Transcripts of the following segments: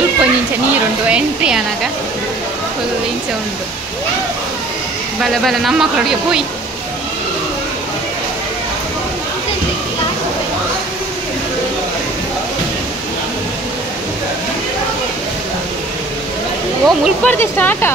ಮುಲ್ಪ ಇಂಚ ನೀರುಂಟು entry ಆನಾಗ full ಇಂಚ ಉಂಟು ಬಲ ಬಲ ನಮ್ಮ ಮಕ್ಕಳಿಗೆ ಪೋಯಿ ಓ ಮುಲ್ಪರ್ದೆ ಸ್ಟಾರ್ಟಾ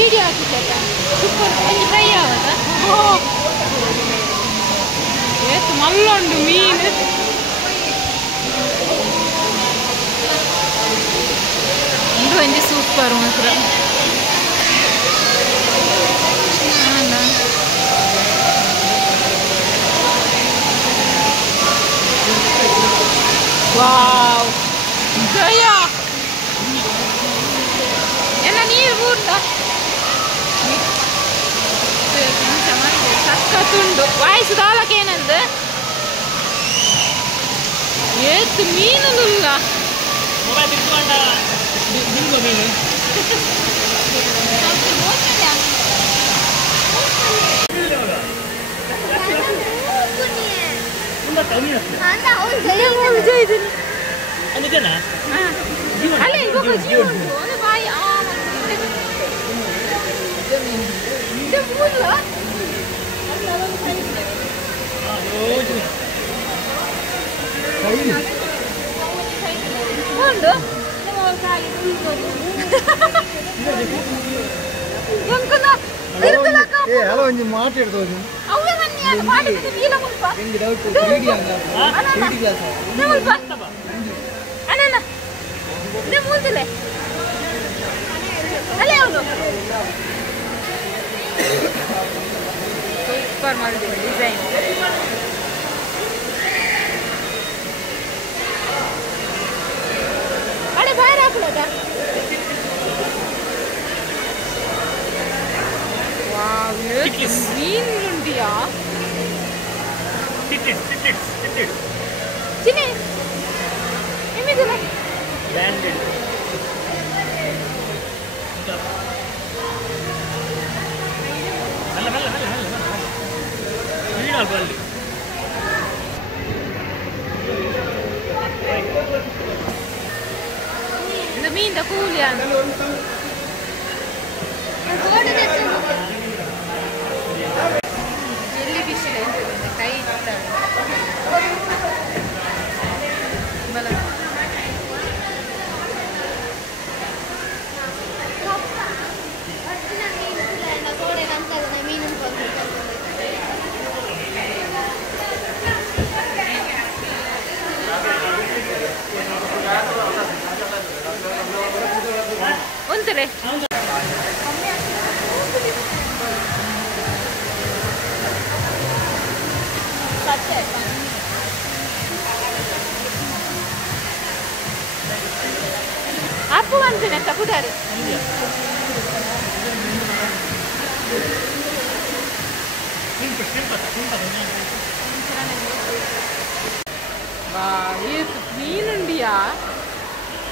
ವಿಡಿಯೋ ಹಾಕಿದ್ದ ಸೂಪರ್ ಒಂದು ಫ್ರೈ ಆಗುತ್ತಾ ಎಷ್ಟು ಮಲ್ಲೊಂಡು ಮೀನು ಇದು ಒಂದು ಸೂಪರ್ ಮಾತ್ರ ವಾವ್ ಜಯ ಎಲ್ಲ ನೀರು ಊಟ ಸಕ್ಕತ್ತುಂಡು ವಾಯ್ಸು ದಾಲಕ್ಕೆ ಏನಂದ ಎತ್ತು ಮೀನುಲ್ಲ ಹಲೋ ಒಂಜಿ ಮಾತಾಡ್ತೋದು ಸೂಪರ್ ಮಾಡಿದ್ವಿ ಡಿಸೈನ್ ಅಡೆ ಬಾಯ್ ಹಾಕ್ಲದ ವಾವ್ ಮೀನುಂಡಿಯಾ ಚಿನ್ನಿ ನಿಮ್ಮಿದಲ್ಲ ಬ್ಯಾಂಡೆಡ್ இந்த மீன் இந்த கூலியா ஜெல்லி ஃபிஷ் இந்த கை ಒಂತಲೆ ಅಪ್ಪು ಅಂತಾನೆ ತಪ್ಪುದಾರೆ ಮೀನುಂಡಿಯಾ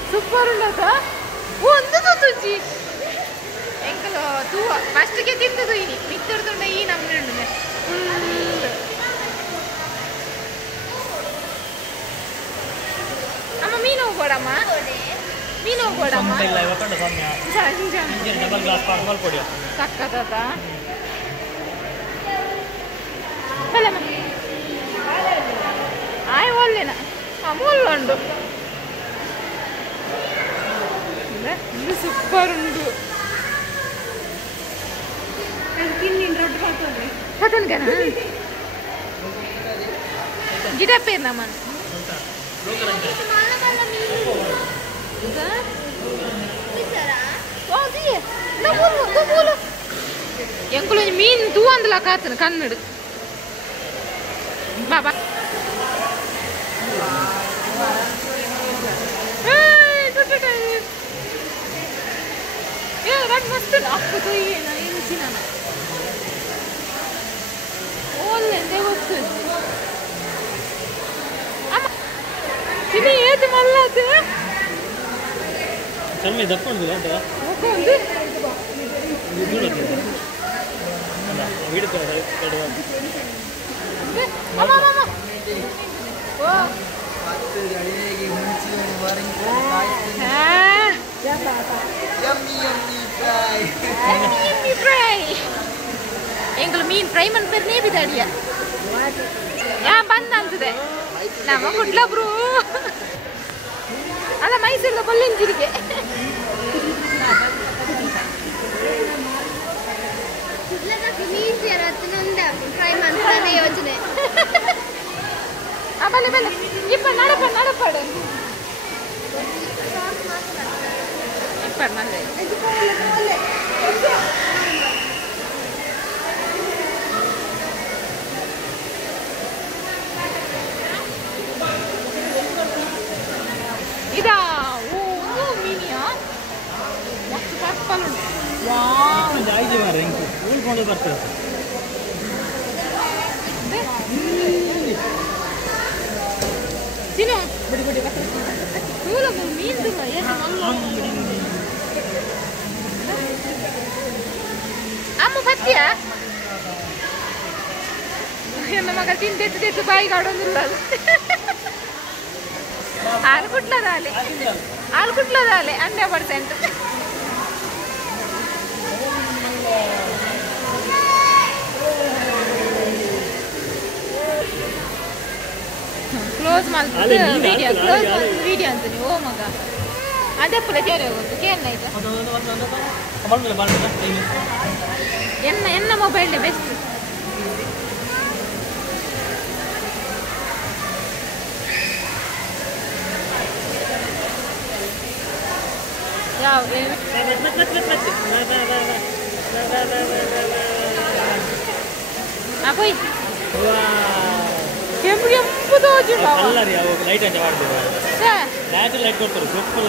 ಸೂಪರ್ ಉಂಡದ ಒಂದು ತುಚ್ಚಿ ಎಂಕಲು ತೂವ ಫಸ್ಟ್ಗೆ ತಿಂದದು ಇನಿ ಮಿತ್ತರ್ದುಂಡ ಈ ನಮ್ಮನೆ ಉಂಡು ಫುಲ್ ಅಮ್ಮ ಮೀನು ಹೋಗ್ಬೋಡಮ್ಮ ಮೀನು ಹೋಗ್ಬೋಡಮ್ಮ ಸಕ್ಕತ್ತ ಆಯ್ ಒಳ್ಳೆನ ಮುಳ್ಳುಂಡು ಇದು ಸೂಪರ್ ಉಂಡು ಪತನ್ಗನ ಗಿಡ ಪೇರ್ ನಮ್ಮ ಎಂಕುಲು ಮೀನು ತೂ ಅಂದಲ ಕಾತನ ಕನ್ನಡ ಬಾಬಾ ಮಸ್ತ್ ಅಪ್ಪದು ಏನ ಎನ್ಸಿನ ಓಲ್ಲೆಂದೇ ಗೊತ್ತದು ಅಮ್ಮ ತಿನಿ ಏದು ಮಲ್ಲದು ಕಮ್ಮಿ ದಪ್ಪಂದು ಅಂತ ಹೋಗೋದು ವೀಡಿಯೋ ಕಡೆ ಅಮ್ಮ ಅಮ್ಮ ಓ ಎಂಗಳು ಮೀನ್ ಫ್ರೈ ಮಾಡ್ತಾರೆ ಬಿದ್ದಾಡಿಯ ಯಾ ಬಂದ ಅಂತದೆ ನಮ್ಮ ಕುಡ್ಲಬ್ರು ಅಲ್ಲ ಮೈಸೂರಿನ ಬಲ್ಲಂಜಿರಿಗೆ ಫ್ರೈ ಮಾಡ್ತಾರೆ ಯೋಚನೆ ಬಲೆ ಬಲೆ ಇಪ್ಪ ನಡಪಾಡು ಇಪ್ಪ ನಲ್ಲ ಇದಾ ಓ ಮೀನಿಯಾ ಮಸ್ತ್ ಕಪ್ಪಲು ವಾವ್ ಆಯ್ತು ಮಾರ ಹಿಂಗೆ ಉಳ್ಕೊಂಡು ಬರ್ತದೆ ತಿನ್ನು ಬಿಡಿ ಬಿಡಿ ತೂಲ ಮೀನ್ ತುಂಬ ಅಮ್ಮ ಬತ್ತಿಯಾ ನನ್ನ ಮಗ ತಿಂದೆತ್ತು ಬಾಯಿಗೆ ಆಡೋದಿಲ್ಲ ಹಾಲು ಕುಟ್ಲದಾಲೆ 100%. ಕ್ಲೋಸ್ ಮಾಡ್ಬಿಟ್ಟು ವಿಡಿಯೋ ಅಂತ ನೀವು ಓ ಮಗ ಅದೇ ಪುರ ತೇರೆ ಹೋಗೋದು ಕೇನಾಯ್ತು ಎನ್ನ ಮೊಬೈಲ್ನೇ ಬೆಸ್ಟ್ ಯಾವ ಅಪ್ಪಯ್ ಕೆಂಪು ಕೆಂಪು ತೋಜಿಲ್ಲ ಅಲ್ಲ ರೀ ಅವಾಗ ಲೈಟ್ ಅಂತ ಮಾಡ್ತೀವಿ ನ್ಯಾಚುರಲ್ ಲೈಟ್ ಕೊಡ್ತಾರೆ ಸೂಪರ್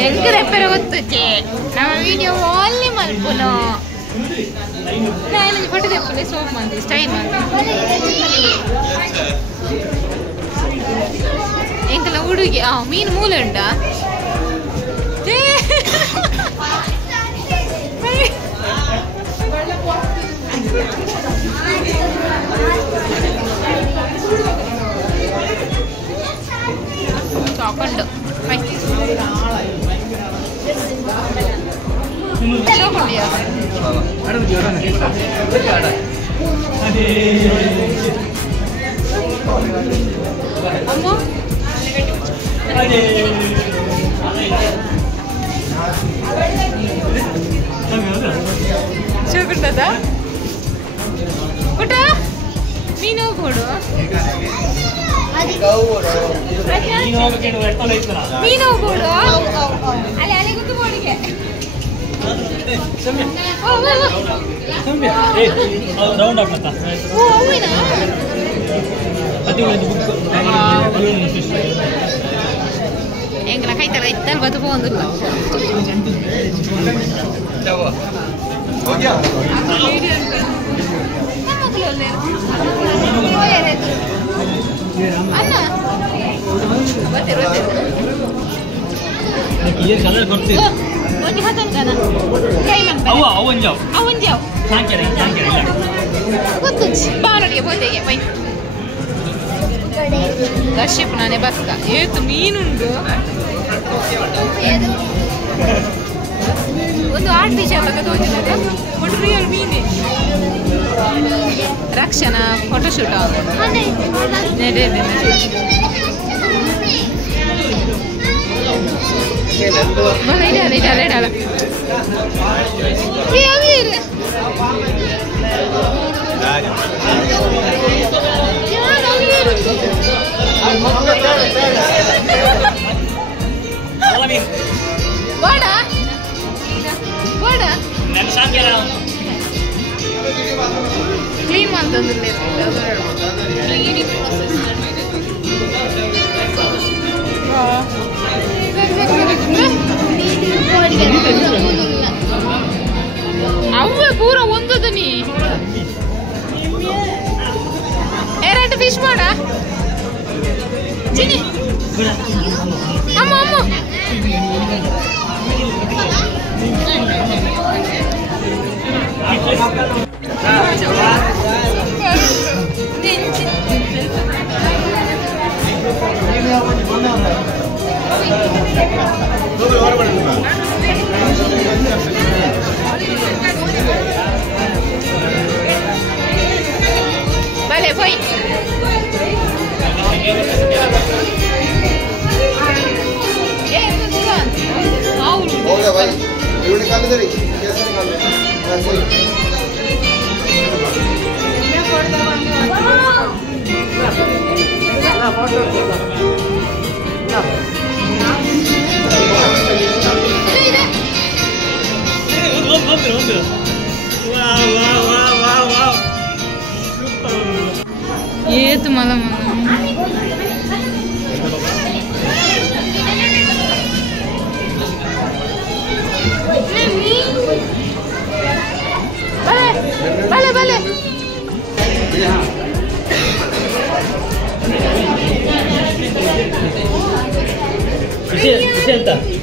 ಹೆಂಗ ರೆಪ್ಪರೆ ಗೊತ್ತುಚ್ಚೆ ನಮ್ಮ ವಿಡಿಯೋ ಓನ್ಲಿ ಮಲ್ಪುನು ನಾನು ಫೋಟೋ ತೆಪ್ಪಲೆ ಸೋಪ್ ಮಾಡಿ ಸ್ಟೈಲ್ ಮಾಡಿ ಎಂಕಲ ಹುಡುಗಿ ಮೀನು ಮೂಲೆ ಉಂಟಾ ചോക്കുണ്ട് ചോക്കുണ്ടിയോ അമ്മോ ചോക്കുണ്ടതാ കുട്ടാ ಮೀನು ಕೊಡು ಮೀನು ಕೊಡು ಅಲ್ಲಿ ಅಲ್ಲಿ ಗುದ್ದು ಬೋಡಿಗೆ ರೌಂಡ್ ಆಗ್ತಾ ಓ ಹೂವಿನ ಎಂಗ್ಲ ಕೈತಲ್ಲ ಇತ್ತಲ್ಲಿ ಬದು ಹೋಗಿಲ್ಲ ಅನ್ನ ಕಲರ್ ಕೊಡ್ತೀವಿ ಒಂದು ಹತ್ತಂಕನ ಟ್ರೈ ಮಾಡ್ತಾರೆ ಅವಂಜಾವ್ ಗೊತ್ತು ಬಾನಡಿಗೆ ಬೋದೆಗೆ ಬೈ ದರ್ಶಿಪ್ ನಾನೇ ಬಸ್ಕ ಏತು ಮೀನುಂಟು ಒಂದು ಆರ್ಟಿಫಿಷಿಯಲ್ ಆಗ ತೋರಿಸಿದಾಗ ಒಂದು ರಿಯಲ್ ಮೀನೇ ರಕ್ಷಣಾ ಫೋಟೋಶೂಟ್ ನಡೆ ಇಡಲ್ಲ ಕ್ಲೀನ್ ಮಾಡ್ತಂದ್ರೆ ಅವೇ ಪೂರ ಒಂದದ ನೀ ಎರಡು ಫಿಶ್ ಮಾಡ ಚಿನಿ ಅಮ್ಮ ಅಮ್ಮ Vale, voy. होगा भाई वीडियो निकाल दे रही कैसे निकाल ऐसे ही ये तुम्हाला vale vale Vicenta.